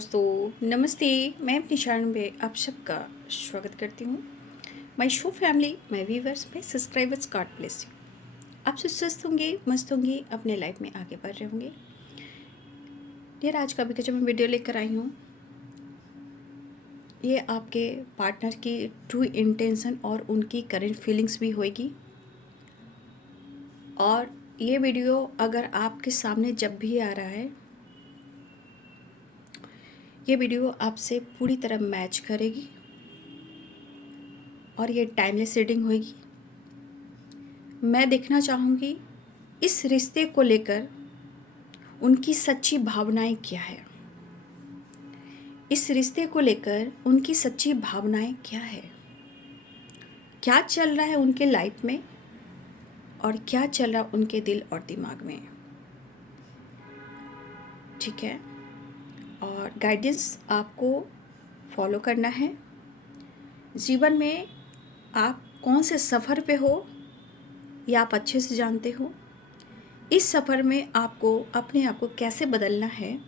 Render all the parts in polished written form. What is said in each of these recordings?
दोस्तों नमस्ते। मैं अपनी चैनल में आप सबका स्वागत करती हूँ। My show family, my viewers, my subscribers, God bless you. आप सब स्वस्थ होंगे, मस्त होंगे, अपने लाइफ में आगे बढ़ रहे होंगे। यार आज का भी जो मैं वीडियो लेकर आई हूँ, ये आपके पार्टनर की ट्रू इंटेंशन और उनकी करंट फीलिंग्स भी होएगी। और ये वीडियो अगर आपके सामने जब भी आ रहा है, ये वीडियो आपसे पूरी तरह मैच करेगी और ये टाइमलेस रीडिंग होगी। मैं देखना चाहूँगी इस रिश्ते को लेकर उनकी सच्ची भावनाएं क्या है। इस रिश्ते को लेकर उनकी सच्ची भावनाएं क्या है, क्या चल रहा है उनके लाइफ में और क्या चल रहा है उनके दिल और दिमाग में। ठीक है, और गाइडेंस आपको फॉलो करना है। जीवन में आप कौन से सफ़र पे हो ये आप अच्छे से जानते हो। इस सफ़र में आपको अपने आप को कैसे बदलना है,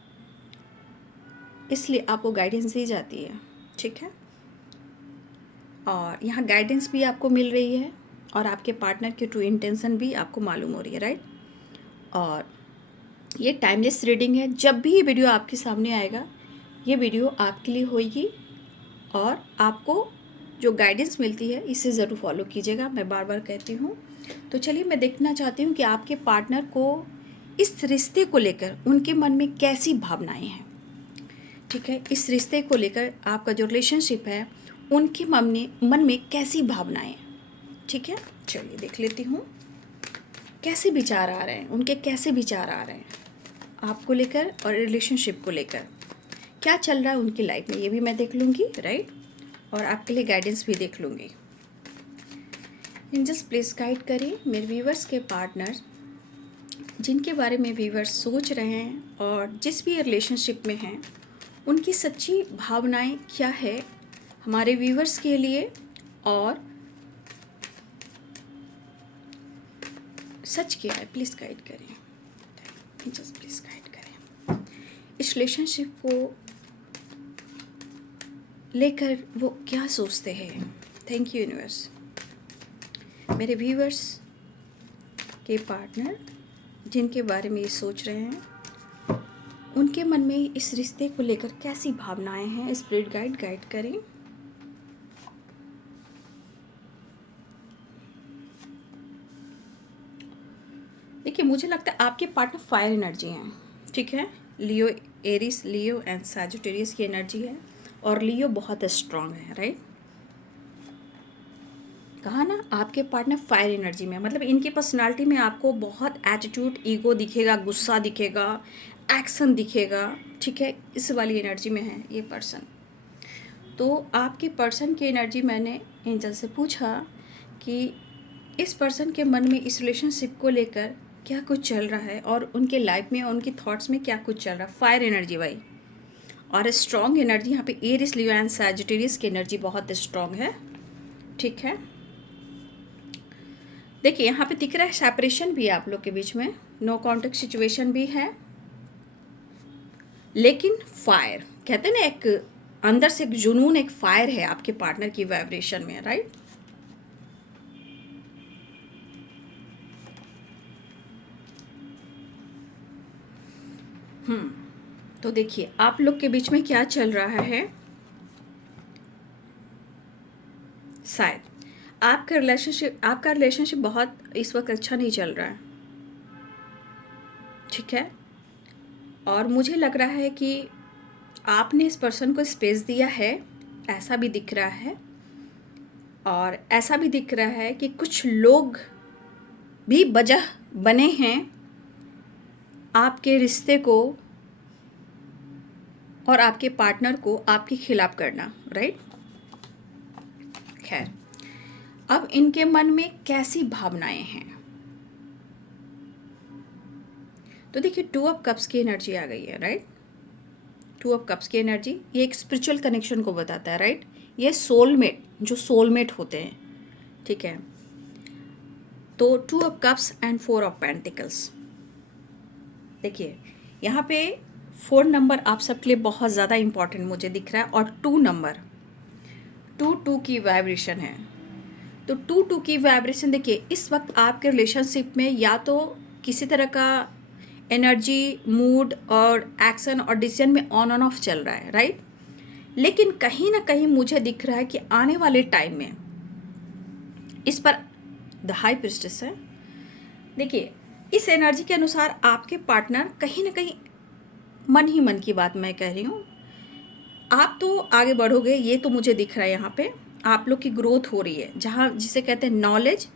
इसलिए आपको गाइडेंस दी जाती है। ठीक है, और यहाँ गाइडेंस भी आपको मिल रही है और आपके पार्टनर की ट्रू इंटेंशन भी आपको मालूम हो रही है, राइट। और ये टाइमलेस रीडिंग है। जब भी ये वीडियो आपके सामने आएगा, ये वीडियो आपके लिए होगी और आपको जो गाइडेंस मिलती है इसे ज़रूर फॉलो कीजिएगा, मैं बार बार कहती हूँ। तो चलिए, मैं देखना चाहती हूँ कि आपके पार्टनर को इस रिश्ते को लेकर उनके मन में कैसी भावनाएं हैं। ठीक है, इस रिश्ते को लेकर आपका जो रिलेशनशिप है उनके मन में कैसी भावनाएं हैं। ठीक है, चलिए देख लेती हूँ कैसे विचार आ रहे हैं, उनके कैसे विचार आ रहे हैं आपको लेकर और रिलेशनशिप को लेकर। क्या चल रहा है उनकी लाइफ में, ये भी मैं देख लूँगी, राइट। और आपके लिए गाइडेंस भी देख लूँगी। एंजल्स प्लीज़ गाइड करिए मेरे व्यूवर्स के पार्टनर, जिनके बारे में व्यूवर्स सोच रहे हैं और जिस भी रिलेशनशिप में हैं, उनकी सच्ची भावनाएं क्या है हमारे व्यूवर्स के लिए, और सच क्या है। प्लीज़ गाइड करें, जस्ट प्लीज़ गाइड करें। इस रिलेशनशिप को लेकर वो क्या सोचते हैं। Thank you universe. मेरे व्यूवर्स के पार्टनर जिनके बारे में ये सोच रहे हैं, उनके मन में इस रिश्ते को लेकर कैसी भावनाएं हैं। स्पिरिट गाइड करें। देखिए, मुझे लगता है आपके पार्टनर फायर एनर्जी हैं। ठीक है, लियो एरिस, लियो एंड सैजिटेरियस की एनर्जी है और लियो बहुत स्ट्रांग है, राइट। कहा ना, आपके पार्टनर फायर एनर्जी में, मतलब इनकी पर्सनालिटी में आपको बहुत एटीट्यूड, ईगो दिखेगा, गुस्सा दिखेगा, एक्शन दिखेगा। ठीक है, इस वाली एनर्जी में है ये पर्सन। तो आपके पर्सन की एनर्जी, मैंने एंजल से पूछा कि इस पर्सन के मन में इस रिलेशनशिप को लेकर क्या कुछ चल रहा है और उनके लाइफ में और उनकी थॉट्स में क्या कुछ चल रहा है। फायर एनर्जी भाई, और स्ट्रॉन्ग एनर्जी यहाँ पे एरिस, लियो एंड सैजिटेरियस की एनर्जी बहुत स्ट्रॉन्ग है। ठीक है, देखिए यहाँ पे दिख रहा है सेपरेशन भी है आप लोग के बीच में, नो कॉन्टेक्ट सिचुएशन भी है, लेकिन फायर कहते हैं ना, एक अंदर से एक जुनून, एक फायर है आपके पार्टनर की वाइब्रेशन में, राइट। तो देखिए आप लोग के बीच में क्या चल रहा है। शायद आपका रिलेशनशिप बहुत इस वक्त अच्छा नहीं चल रहा है। ठीक है, और मुझे लग रहा है कि आपने इस पर्सन को स्पेस दिया है, ऐसा भी दिख रहा है। और ऐसा भी दिख रहा है कि कुछ लोग भी वजह बने हैं आपके रिश्ते को और आपके पार्टनर को आपके खिलाफ करना, राइट। खैर, अब इनके मन में कैसी भावनाएं हैं। तो देखिए, 2 ऑफ कप्स की एनर्जी आ गई है, राइट। 2 ऑफ कप्स की एनर्जी ये एक स्पिरिचुअल कनेक्शन को बताता है, राइट। ये सोलमेट, जो सोलमेट होते हैं। ठीक है, तो 2 of cups and 4 of pentacles. देखिए यहाँ पे 4 नंबर आप सबके लिए बहुत ज़्यादा इम्पॉर्टेंट मुझे दिख रहा है, और 2 नंबर, 2 की वाइब्रेशन है। तो 2 की वाइब्रेशन देखिए, इस वक्त आपके रिलेशनशिप में या तो किसी तरह का एनर्जी, मूड और एक्शन और डिसीजन में ऑन एंड ऑफ चल रहा है, राइट। लेकिन कहीं ना कहीं मुझे दिख रहा है कि आने वाले टाइम में इस पर द हाई प्रिस्टेस है। देखिए, इस एनर्जी के अनुसार आपके पार्टनर कहीं ना कहीं, मन ही मन की बात मैं कह रही हूँ, आप तो आगे बढ़ोगे, ये तो मुझे दिख रहा है। यहाँ पे आप लोग की ग्रोथ हो रही है, जहाँ जिसे कहते हैं नॉलेज,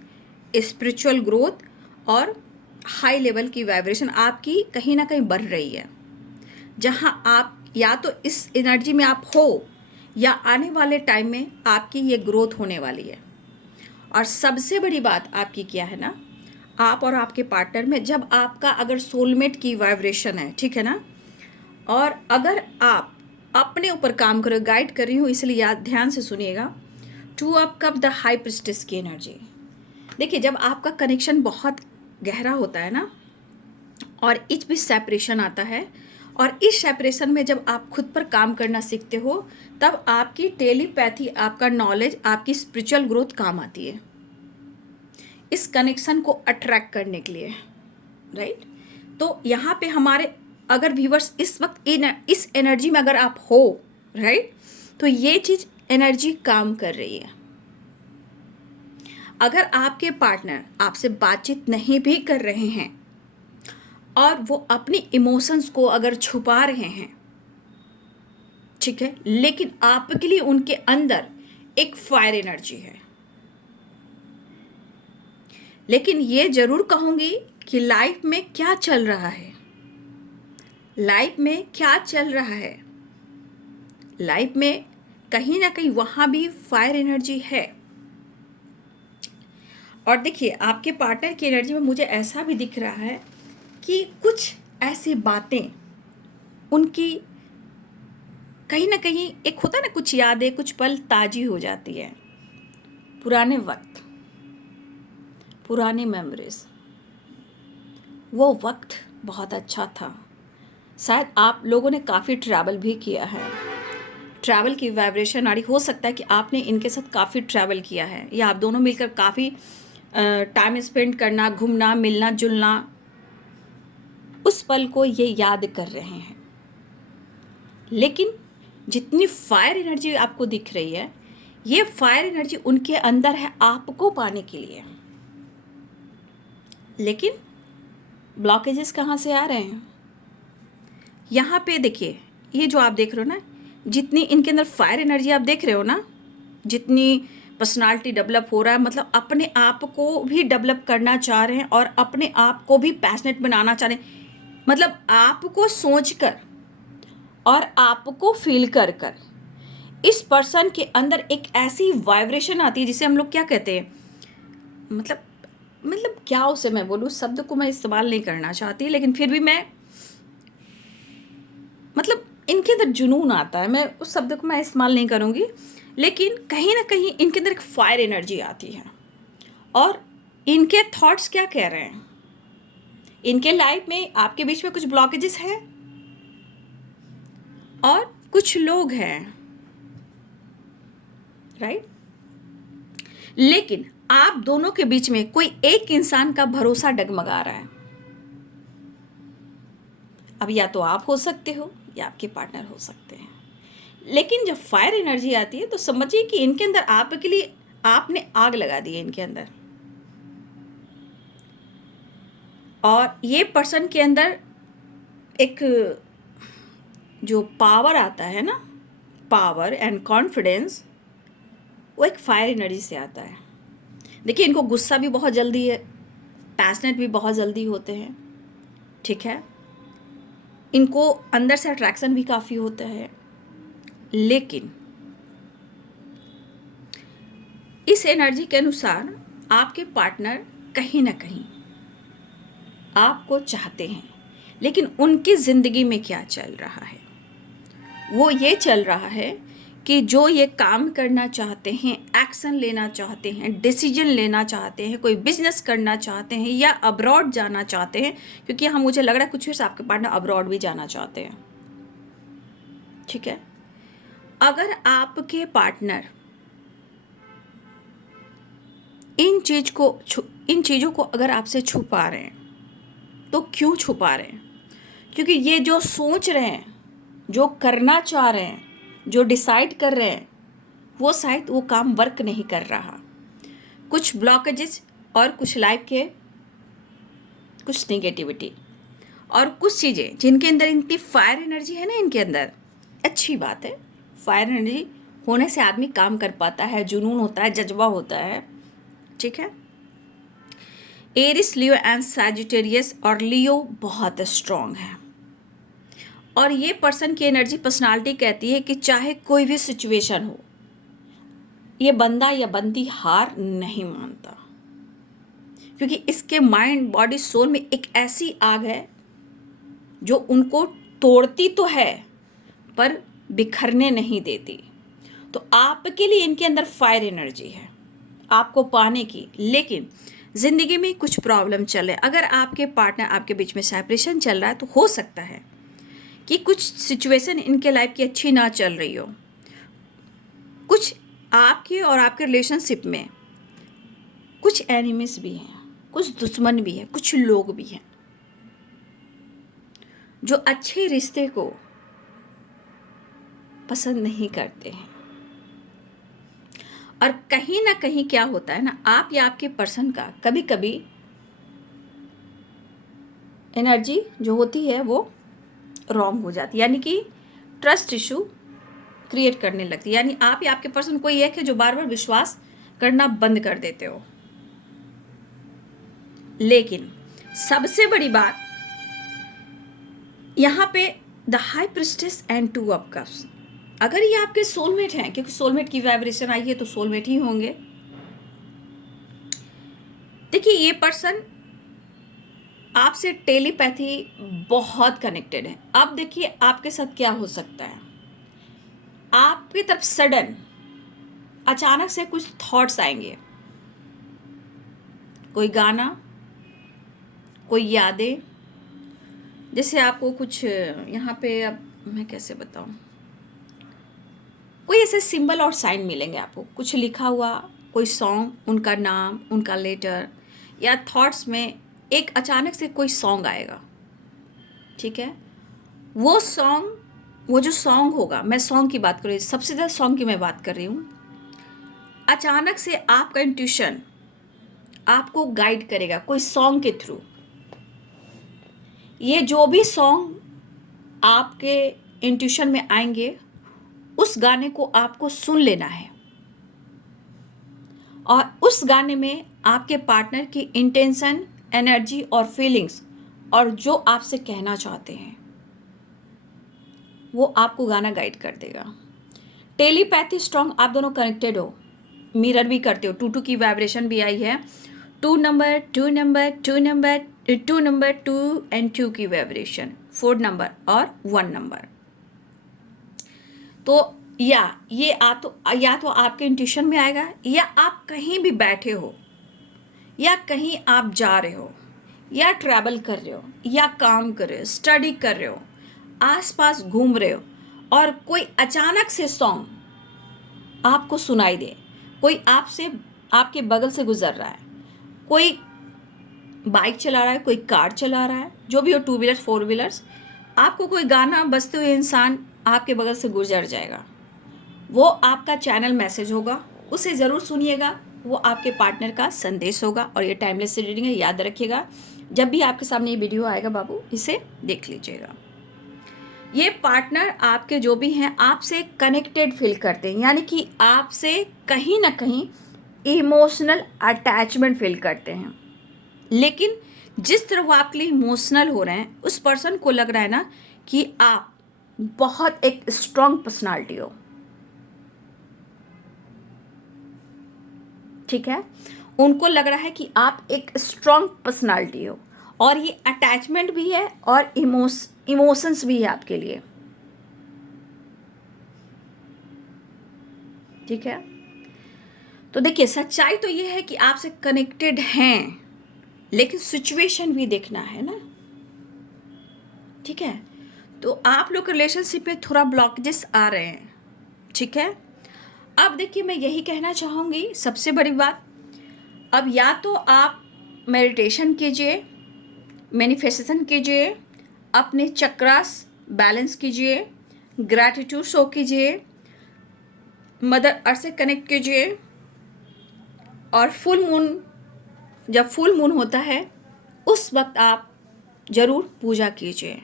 स्पिरिचुअल ग्रोथ और हाई लेवल की वाइब्रेशन आपकी कहीं ना कहीं बढ़ रही है। जहाँ आप या तो इस एनर्जी में आप हो, या आने वाले टाइम में आपकी ये ग्रोथ होने वाली है। और सबसे बड़ी बात आपकी क्या है ना, आप और आपके पार्टनर में जब आपका अगर सोलमेट की वाइब्रेशन है, ठीक है ना, और अगर आप अपने ऊपर काम करो, गाइड कर रही हूँ इसलिए याद ध्यान से सुनिएगा, 2 अप कब द हाई प्रिस्टेस की एनर्जी। देखिए, जब आपका कनेक्शन बहुत गहरा होता है ना, और इच भी सेपरेशन आता है, और इस सेपरेशन में जब आप खुद पर काम करना सीखते हो, तब आपकी टेलीपैथी, आपका नॉलेज, आपकी स्पिरिचुअल ग्रोथ काम आती है इस कनेक्शन को अट्रैक्ट करने के लिए, राइट। तो यहाँ पे हमारे अगर व्यूवर्स इस वक्त इस एनर्जी में अगर आप हो, राइट, तो ये चीज़ एनर्जी काम कर रही है। अगर आपके पार्टनर आपसे बातचीत नहीं भी कर रहे हैं और वो अपनी इमोशंस को अगर छुपा रहे हैं, ठीक है, लेकिन आपके लिए उनके अंदर एक फायर एनर्जी है। लेकिन ये जरूर कहूँगी कि लाइफ में क्या चल रहा है, लाइफ में क्या चल रहा है, लाइफ में कहीं ना कहीं वहाँ भी फायर एनर्जी है। और देखिए, आपके पार्टनर की एनर्जी में मुझे ऐसा भी दिख रहा है कि कुछ ऐसी बातें उनकी कहीं ना कहीं, एक होता है ना, कुछ यादें, कुछ पल ताजी हो जाती है, पुराने वक्त, पुरानी मेमोरीज। वो वक्त बहुत अच्छा था। शायद आप लोगों ने काफ़ी ट्रैवल भी किया है, ट्रैवल की वाइब्रेशन आ रही, हो सकता है कि आपने इनके साथ काफ़ी ट्रैवल किया है, या आप दोनों मिलकर काफ़ी टाइम स्पेंड करना, घूमना, मिलना जुलना, उस पल को ये याद कर रहे हैं। लेकिन जितनी फायर एनर्जी आपको दिख रही है, ये फायर एनर्जी उनके अंदर है आपको पाने के लिए। लेकिन ब्लॉकेजेस कहाँ से आ रहे हैं? यहाँ पे देखिए, ये जो आप देख रहे हो ना, जितनी इनके अंदर फायर एनर्जी आप देख रहे हो ना, जितनी पर्सनालिटी डेवलप हो रहा है, मतलब अपने आप को भी डेवलप करना चाह रहे हैं और अपने आप को भी पैशनेट बनाना चाह रहे हैं, मतलब आपको सोचकर और आपको फील कर कर इस पर्सन के अंदर एक ऐसी वाइब्रेशन आती है जिसे हम लोग क्या कहते हैं, मतलब क्या उसे मैं बोलूँ, शब्द को मैं इस्तेमाल नहीं करना चाहती, लेकिन फिर भी मैं, मतलब इनके अंदर जुनून आता है, मैं उस शब्द को मैं इस्तेमाल नहीं करूँगी, लेकिन कहीं ना कहीं इनके अंदर एक फायर एनर्जी आती है। और इनके थॉट्स क्या कह रहे हैं, इनके लाइफ में आपके बीच में कुछ ब्लॉकेजेस हैं और कुछ लोग हैं, राइट। लेकिन आप दोनों के बीच में कोई एक इंसान का भरोसा डगमगा रहा है। अब या तो आप हो सकते हो या आपके पार्टनर हो सकते हैं, लेकिन जब फायर एनर्जी आती है तो समझिए कि इनके अंदर आपके लिए आपने आग लगा दी है इनके अंदर, और ये पर्सन के अंदर एक जो पावर आता है ना, पावर एंड कॉन्फिडेंस, वो एक फायर एनर्जी से आता है। देखिए, इनको गुस्सा भी बहुत जल्दी है, पैशनेट भी बहुत जल्दी होते हैं, ठीक है, इनको अंदर से अट्रैक्शन भी काफ़ी होता है। लेकिन इस एनर्जी के अनुसार आपके पार्टनर कहीं ना कहीं आपको चाहते हैं, लेकिन उनकी ज़िंदगी में क्या चल रहा है, वो ये चल रहा है कि जो ये काम करना चाहते हैं, एक्शन लेना चाहते हैं, डिसीजन लेना चाहते हैं, कोई बिजनेस करना चाहते हैं या अब्रॉड जाना चाहते हैं, क्योंकि हाँ मुझे लग रहा है कुछ भी आपके पार्टनर अब्रॉड भी जाना चाहते हैं, ठीक है। अगर आपके पार्टनर इन चीज़ों को अगर आपसे छुपा रहे हैं तो क्यों छुपा रहे हैं? क्योंकि ये जो सोच रहे हैं, जो करना चाह रहे हैं, जो डिसाइड कर रहे हैं, वो शायद वो काम वर्क नहीं कर रहा। कुछ ब्लॉकेजेस और कुछ लाइफ के कुछ नेगेटिविटी और कुछ चीज़ें जिनके अंदर इतनी फायर एनर्जी है ना, इनके अंदर अच्छी बात है। फायर एनर्जी होने से आदमी काम कर पाता है, जुनून होता है, जज्बा होता है, ठीक है। एरिस, लियो एंड सैजिटेरियस और लियो बहुत स्ट्रॉन्ग है और ये पर्सन की एनर्जी पर्सनालिटी कहती है कि चाहे कोई भी सिचुएशन हो, ये बंदा या बंदी हार नहीं मानता, क्योंकि इसके माइंड, बॉडी, सोल में एक ऐसी आग है जो उनको तोड़ती तो है पर बिखरने नहीं देती। तो आपके लिए इनके अंदर फायर एनर्जी है आपको पाने की, लेकिन ज़िंदगी में कुछ प्रॉब्लम चल रहे। अगर आपके पार्टनर, आपके बीच में सेपरेशन चल रहा है तो हो सकता है कि कुछ सिचुएशन इनके लाइफ की अच्छी ना चल रही हो, कुछ आपके और आपके रिलेशनशिप में कुछ एनिमीज भी हैं, कुछ दुश्मन भी हैं, कुछ लोग भी हैं जो अच्छे रिश्ते को पसंद नहीं करते हैं। और कहीं ना कहीं क्या होता है ना, आप या आपके पर्सन का कभी कभी एनर्जी जो होती है वो रॉन्ग हो जाती है, यानी कि ट्रस्ट इशू क्रिएट करने लगती है। यानी आप या आपके पर्सन कोई एक है जो बार बार विश्वास करना बंद कर देते हो। लेकिन सबसे बड़ी बात यहाँ पे the high priestess and 2 of cups, अगर ये आपके सोलमेट हैं, क्योंकि सोलमेट की वाइब्रेशन आई है तो सोलमेट ही होंगे। देखिए ये पर्सन आपसे टेलीपैथी बहुत कनेक्टेड है। अब देखिए आपके साथ क्या हो सकता है, आपकी तरफ सडन अचानक से कुछ थॉट्स आएंगे, कोई गाना, कोई यादें, जैसे आपको कुछ यहाँ पे, अब मैं कैसे बताऊँ, कोई ऐसे सिंबल और साइन मिलेंगे आपको, कुछ लिखा हुआ, कोई सॉन्ग, उनका नाम, उनका लेटर, या थॉट्स में एक अचानक से कोई सॉन्ग आएगा, ठीक है। वो सॉन्ग, वो जो सॉन्ग होगा, मैं सॉन्ग की बात कर रही हूँ, सबसे ज़्यादा सॉन्ग की मैं बात कर रही हूँ। अचानक से आपका इंट्यूशन आपको गाइड करेगा कोई सॉन्ग के थ्रू। ये जो भी सॉन्ग आपके इंट्यूशन में आएंगे, उस गाने को आपको सुन लेना है और उस गाने में आपके पार्टनर की इंटेंशन, एनर्जी और फीलिंग्स और जो आपसे कहना चाहते हैं वो आपको गाना गाइड कर देगा। टेलीपैथी स्ट्रॉन्ग, आप दोनों कनेक्टेड हो, मिरर भी करते हो। 2 की वाइब्रेशन भी आई है, 2 number, 2 number, 2 number, 2 number, 2 and 2 की वाइब्रेशन, 4 नंबर और 1 नंबर। तो या तो आपके इंट्यूशन में आएगा, या आप कहीं भी बैठे हो, या कहीं आप जा रहे हो, या ट्रैवल कर रहे हो, या काम कर रहे हो, स्टडी कर रहे हो, आसपास घूम रहे हो और कोई अचानक से सॉन्ग आपको सुनाई दे, कोई आपसे, आपके बगल से गुजर रहा है, कोई बाइक चला रहा है, कोई कार चला रहा है, जो भी हो, 2 व्हीलर्स, 4 व्हीलर्स, आपको कोई गाना बजते हुए इंसान आपके बगल से गुजर जाएगा, वो आपका चैनल मैसेज होगा, उसे ज़रूर सुनिएगा, वो आपके पार्टनर का संदेश होगा। और ये टाइमलेस रीडिंग है, याद रखिएगा। जब भी आपके सामने ये वीडियो आएगा बाबू, इसे देख लीजिएगा। ये पार्टनर आपके जो भी हैं आपसे कनेक्टेड फील करते हैं, यानी कि आपसे कहीं ना कहीं इमोशनल अटैचमेंट फील करते हैं। लेकिन जिस तरह वो आपके लिए इमोशनल हो रहे हैं, उस पर्सन को लग रहा है ना कि आप बहुत एक स्ट्रॉन्ग पर्सनालिटी हो, ठीक है। उनको लग रहा है कि आप एक स्ट्रॉन्ग पर्सनालिटी हो और ये अटैचमेंट भी है और इमोशंस भी है आपके लिए। ठीक है। तो देखिए, सच्चाई तो ये है कि आपसे कनेक्टेड हैं, लेकिन सिचुएशन भी देखना है ना, ठीक है। तो आप लोग रिलेशनशिप में थोड़ा ब्लॉकेजेस आ रहे हैं, ठीक है। अब देखिए, मैं यही कहना चाहूँगी, सबसे बड़ी बात, अब या तो आप मेडिटेशन कीजिए, मैनिफेस्टेशन कीजिए, अपने चक्रास बैलेंस कीजिए, ग्रैटिट्यूड शो कीजिए, मदर अर्थ से कनेक्ट कीजिए, और फुल मून, जब फुल मून होता है उस वक्त आप ज़रूर पूजा कीजिए,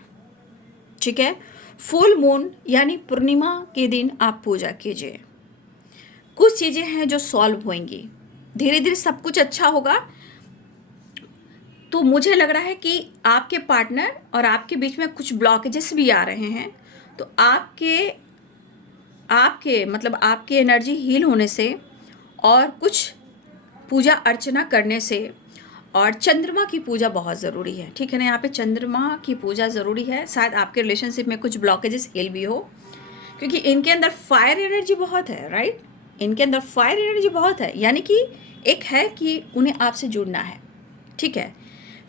ठीक है। फुल मून यानी पूर्णिमा के दिन आप पूजा कीजिए। कुछ चीज़ें हैं जो सॉल्व होंगी, धीरे धीरे सब कुछ अच्छा होगा। तो मुझे लग रहा है कि आपके पार्टनर और आपके बीच में कुछ ब्लॉकेजेस भी आ रहे हैं। तो आपके मतलब आपकी एनर्जी हील होने से और कुछ पूजा अर्चना करने से, और चंद्रमा की पूजा बहुत ज़रूरी है, ठीक है ना। यहाँ पे चंद्रमा की पूजा ज़रूरी है। शायद आपके रिलेशनशिप में कुछ ब्लॉकेजेस हील भी हो, क्योंकि इनके अंदर फायर एनर्जी बहुत है, राइट। इनके अंदर फायर एनर्जी बहुत है, यानी कि एक है कि उन्हें आपसे जुड़ना है, ठीक है।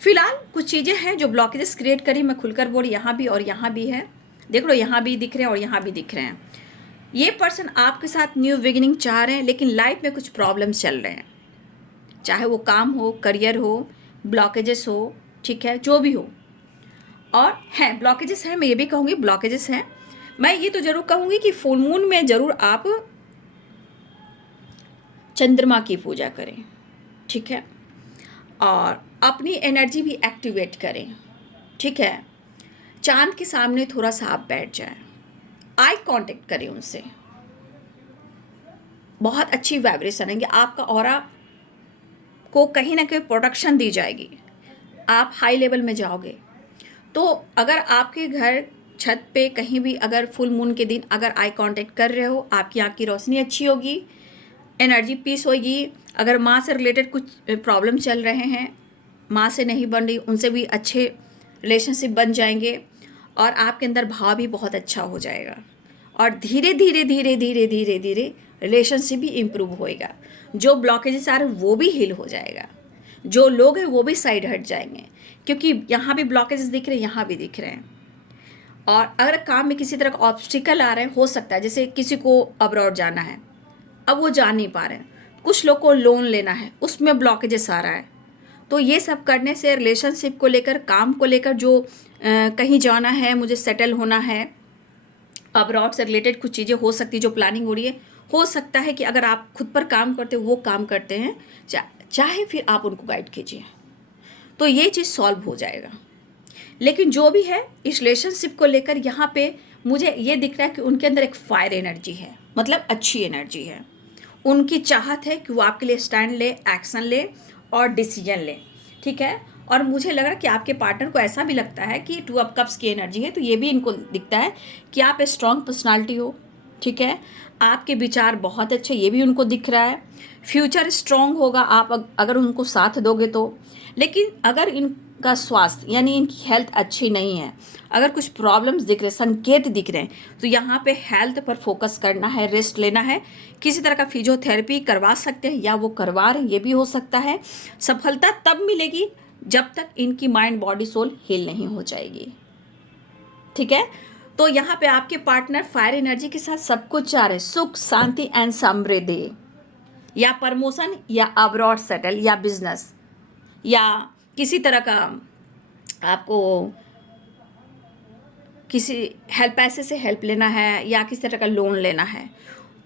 फिलहाल कुछ चीज़ें हैं जो ब्लॉकेजेस क्रिएट करी, मैं खुलकर बोल, यहाँ भी और यहाँ भी है, देख लो, यहाँ भी दिख रहे हैं और यहाँ भी दिख रहे हैं। ये पर्सन आपके साथ न्यू बिगिनिंग चाह रहे हैं, लेकिन लाइफ में कुछ प्रॉब्लम्स चल रहे हैं, चाहे वो काम हो, करियर हो, ब्लॉकेजेस हो, ठीक है, जो भी हो। और हैं ब्लॉकेजेस हैं, मैं ये भी कहूँगी ब्लॉकेजेस हैं। मैं ये तो ज़रूर कहूँगी कि फुल मून में ज़रूर आप चंद्रमा की पूजा करें, ठीक है, और अपनी एनर्जी भी एक्टिवेट करें, ठीक है। चांद के सामने थोड़ा सा आप बैठ जाएं, आई कांटेक्ट करें उनसे, बहुत अच्छी वाइब्रेशन है, आपका ऑरा को कहीं ना कहीं प्रोटेक्शन दी जाएगी, आप हाई लेवल में जाओगे। तो अगर आपके घर छत पे कहीं भी अगर फुल मून के दिन अगर आई कांटेक्ट कर रहे हो, आपकी आँख की रोशनी अच्छी होगी, एनर्जी पीस होगी। अगर माँ से रिलेटेड कुछ प्रॉब्लम चल रहे हैं, माँ से नहीं बन रही, उनसे भी अच्छे रिलेशनशिप बन जाएंगे, और आपके अंदर भाव भी बहुत अच्छा हो जाएगा, और धीरे धीरे धीरे धीरे धीरे धीरे रिलेशनशिप भी इम्प्रूव होएगा। जो ब्लॉकेजेस आ रहे हैं वो भी हील हो जाएगा, जो लोग हैं वो भी साइड हट जाएंगे, क्योंकि यहाँ भी ब्लॉकेजेस दिख रहे हैं, यहाँ भी दिख रहे हैं। और अगर काम में किसी तरह का ऑब्स्टिकल आ रहे हैं, हो सकता है जैसे किसी को अब्रॉड जाना है, अब वो जा नहीं पा रहे हैं, कुछ लोग को लोन लेना है, उसमें ब्लॉकेजेस आ रहा है। तो ये सब करने से रिलेशनशिप को लेकर, काम को लेकर, जो कहीं जाना है, मुझे सेटल होना है, अब्रॉड से रिलेटेड कुछ चीज़ें हो सकती है जो प्लानिंग हो रही है। हो सकता है कि अगर आप खुद पर काम करते हो, वो काम करते हैं, चाहे फिर आप उनको गाइड कीजिए, तो ये चीज़ सॉल्व हो जाएगा। लेकिन जो भी है इस रिलेशनशिप को लेकर, यहाँ पे मुझे ये दिख रहा है कि उनके अंदर एक फायर एनर्जी है, मतलब अच्छी एनर्जी है। उनकी चाहत है कि वो आपके लिए स्टैंड ले, एक्शन ले और डिसीजन ले, ठीक है। और मुझे लग रहा है कि आपके पार्टनर को ऐसा भी लगता है कि 2 ऑफ कप्स की एनर्जी है, तो ये भी इनको दिखता है कि आप एक स्ट्रॉन्ग पर्सनालिटी हो, ठीक है। आपके विचार बहुत अच्छे, ये भी उनको दिख रहा है। फ्यूचर स्ट्रॉन्ग होगा आप अगर उनको साथ दोगे तो। लेकिन अगर इनका स्वास्थ्य यानी इनकी हेल्थ अच्छी नहीं है, अगर कुछ प्रॉब्लम्स दिख रहे, संकेत दिख रहे हैं, तो यहाँ पे हेल्थ पर फोकस करना है, रेस्ट लेना है। किसी तरह का फिजियोथेरेपी करवा सकते हैं या वो करवा रहे हैं, ये भी हो सकता है। सफलता तब मिलेगी जब तक इनकी माइंड बॉडी सोल हील नहीं हो जाएगी, ठीक है। तो यहाँ पे आपके पार्टनर फायर एनर्जी के साथ सब कुछ चाह रहे, सुख, शांति एंड समृद्धि, या प्रमोशन, या अब्रॉड सेटल, या बिजनेस, या किसी तरह का आपको किसी हेल्प, पैसे से हेल्प लेना है, या किसी तरह का लोन लेना है,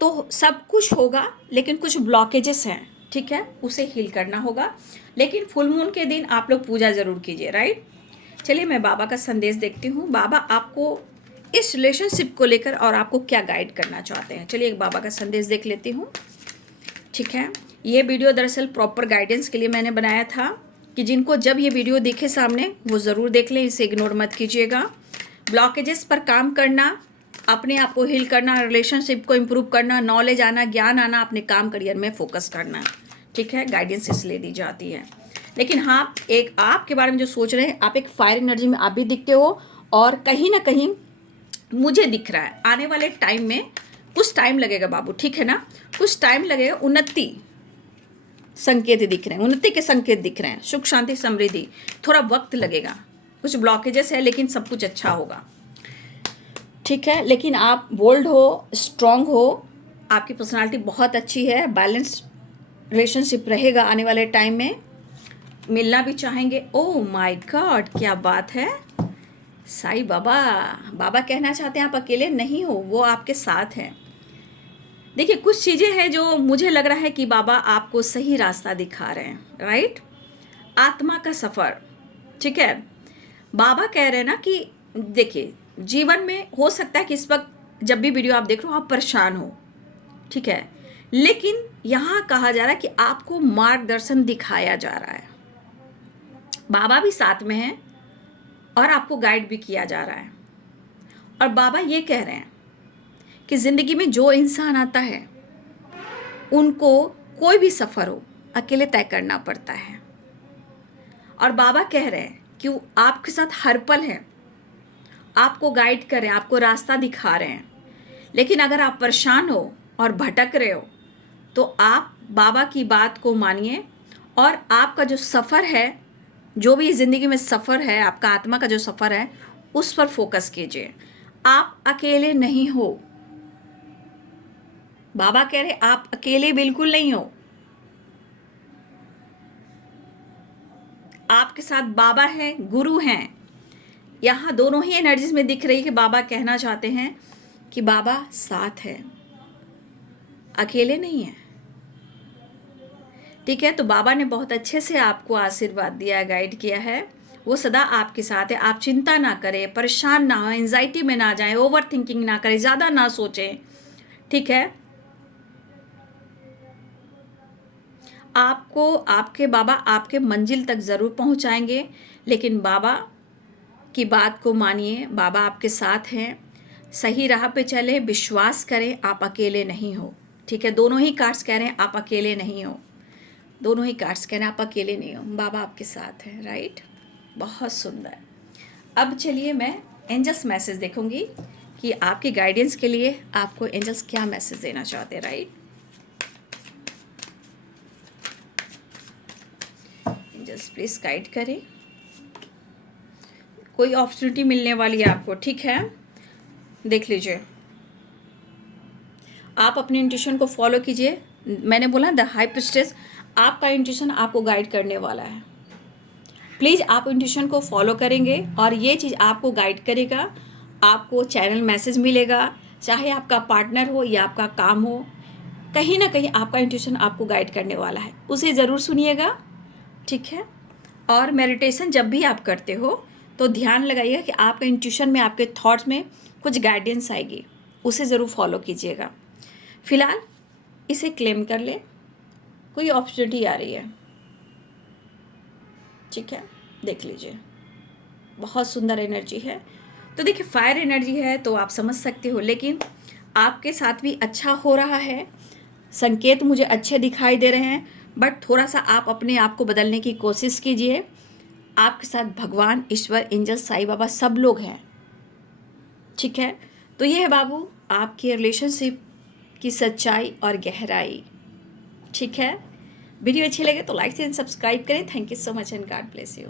तो सब कुछ होगा। लेकिन कुछ ब्लॉकेजेस हैं, ठीक है, उसे हील करना होगा। लेकिन फुल मून के दिन आप लोग पूजा ज़रूर कीजिए, राइट। चलिए मैं बाबा का संदेश देखती हूँ, बाबा आपको इस रिलेशनशिप को लेकर और आपको क्या गाइड करना चाहते हैं। चलिए एक बाबा का संदेश देख लेती हूँ, ठीक है। ये वीडियो दरअसल प्रॉपर गाइडेंस के लिए मैंने बनाया था, कि जिनको जब ये वीडियो दिखे सामने वो ज़रूर देख लें, इसे इग्नोर मत कीजिएगा। ब्लॉकेजेस पर काम करना, अपने आप को हील करना, रिलेशनशिप को इम्प्रूव करना, नॉलेज आना, ज्ञान आना, अपने काम करियर में फोकस करना, ठीक है। गाइडेंस इसलिए दी जाती है। लेकिन हाँ, एक आपके बारे में जो सोच रहे हैं, आप एक फायर एनर्जी में आप भी दिखते हो, और कहीं ना कहीं मुझे दिख रहा है आने वाले टाइम में कुछ टाइम लगेगा बाबू, ठीक है ना, कुछ टाइम लगेगा। उन्नति संकेत दिख रहे हैं, उन्नति के संकेत दिख रहे हैं, सुख शांति समृद्धि, थोड़ा वक्त लगेगा, कुछ ब्लॉकेजेस है लेकिन सब कुछ अच्छा होगा, ठीक है। लेकिन आप बोल्ड हो, स्ट्रांग हो, आपकी पर्सनालिटी बहुत अच्छी है, बैलेंस रिलेशनशिप रहेगा आने वाले टाइम में, मिलना भी चाहेंगे। ओह माय गॉड, क्या बात है साईं बाबा। बाबा कहना चाहते हैं आप अकेले नहीं हो, वो आपके साथ हैं। देखिए कुछ चीज़ें हैं जो मुझे लग रहा है कि बाबा आपको सही रास्ता दिखा रहे हैं, राइट। आत्मा का सफ़र, ठीक है। बाबा कह रहे हैं ना कि देखिए जीवन में हो सकता है कि इस वक्त जब भी वीडियो आप देख रहे हो आप परेशान हो, ठीक है, लेकिन यहाँ कहा जा रहा है कि आपको मार्गदर्शन दिखाया जा रहा है, बाबा भी साथ में हैं और आपको गाइड भी किया जा रहा है। और बाबा ये कह रहे हैं कि ज़िंदगी में जो इंसान आता है उनको कोई भी सफ़र हो अकेले तय करना पड़ता है। और बाबा कह रहे हैं कि वो आपके साथ हर पल है, आपको गाइड कर रहे हैं, आपको रास्ता दिखा रहे हैं। लेकिन अगर आप परेशान हो और भटक रहे हो तो आप बाबा की बात को मानिए और आपका जो सफ़र है, जो भी ज़िंदगी में सफ़र है, आपका आत्मा का जो सफ़र है उस पर फोकस कीजिए। आप अकेले नहीं हो, बाबा कह रहे आप अकेले बिल्कुल नहीं हो, आपके साथ बाबा हैं, गुरु हैं। यहाँ दोनों ही एनर्जीज में दिख रही है कि बाबा कहना चाहते हैं कि बाबा साथ है, अकेले नहीं है, ठीक है। तो बाबा ने बहुत अच्छे से आपको आशीर्वाद दिया, गाइड किया है, वो सदा आपके साथ है। आप चिंता ना करें, परेशान ना हो, एंजाइटी में ना जाएं, ओवर थिंकिंग ना करें, ज़्यादा ना सोचें, ठीक है। आपको आपके बाबा आपके मंजिल तक ज़रूर पहुंचाएंगे, लेकिन बाबा की बात को मानिए, बाबा आपके साथ हैं, सही राह पे चले, विश्वास करें, आप अकेले नहीं हो, ठीक है। दोनों ही कार्ड्स कह रहे हैं आप अकेले नहीं हो, दोनों ही कार्ड्स कह रहे हैं आप अकेले नहीं हो, बाबा आपके साथ हैं, राइट। बहुत सुंदर। अब चलिए मैं एंजल्स मैसेज देखूंगी कि आपकी गाइडेंस के लिए आपको एंजल्स क्या मैसेज देना चाहते हैं, राइट। एंजल्स प्लीज गाइड करें, कोई अपॉर्चुनिटी मिलने वाली है आपको, ठीक है। देख लीजिए, आप अपने इंट्यूशन को फॉलो कीजिए। मैंने बोला द हाई प्रिस्टेस, आपका इंट्यूशन आपको गाइड करने वाला है। प्लीज़ आप इंट्यूशन को फॉलो करेंगे और ये चीज़ आपको गाइड करेगा, आपको चैनल मैसेज मिलेगा, चाहे आपका पार्टनर हो या आपका काम हो, कहीं ना कहीं आपका इंट्यूशन आपको गाइड करने वाला है, उसे ज़रूर सुनिएगा, ठीक है। और मेडिटेशन जब भी आप करते हो तो ध्यान लगाइएगा कि आपका इंट्यूशन में, आपके थॉट्स में कुछ गाइडेंस आएगी, उसे ज़रूर फॉलो कीजिएगा। फिलहाल इसे क्लेम कर ले, कोई अपॉर्चुनिटी आ रही है, ठीक है। देख लीजिए, बहुत सुंदर एनर्जी है। तो देखिए फायर एनर्जी है तो आप समझ सकते हो, लेकिन आपके साथ भी अच्छा हो रहा है, संकेत मुझे अच्छे दिखाई दे रहे हैं, बट थोड़ा सा आप अपने आप को बदलने की कोशिश कीजिए। आपके साथ भगवान, ईश्वर, एंजल, साईं बाबा सब लोग हैं, ठीक है। तो ये है बाबू आपकी रिलेशनशिप की सच्चाई और गहराई, ठीक है। वीडियो अच्छी लगे तो लाइक एंड सब्सक्राइब करें। Thank you so much and God bless you.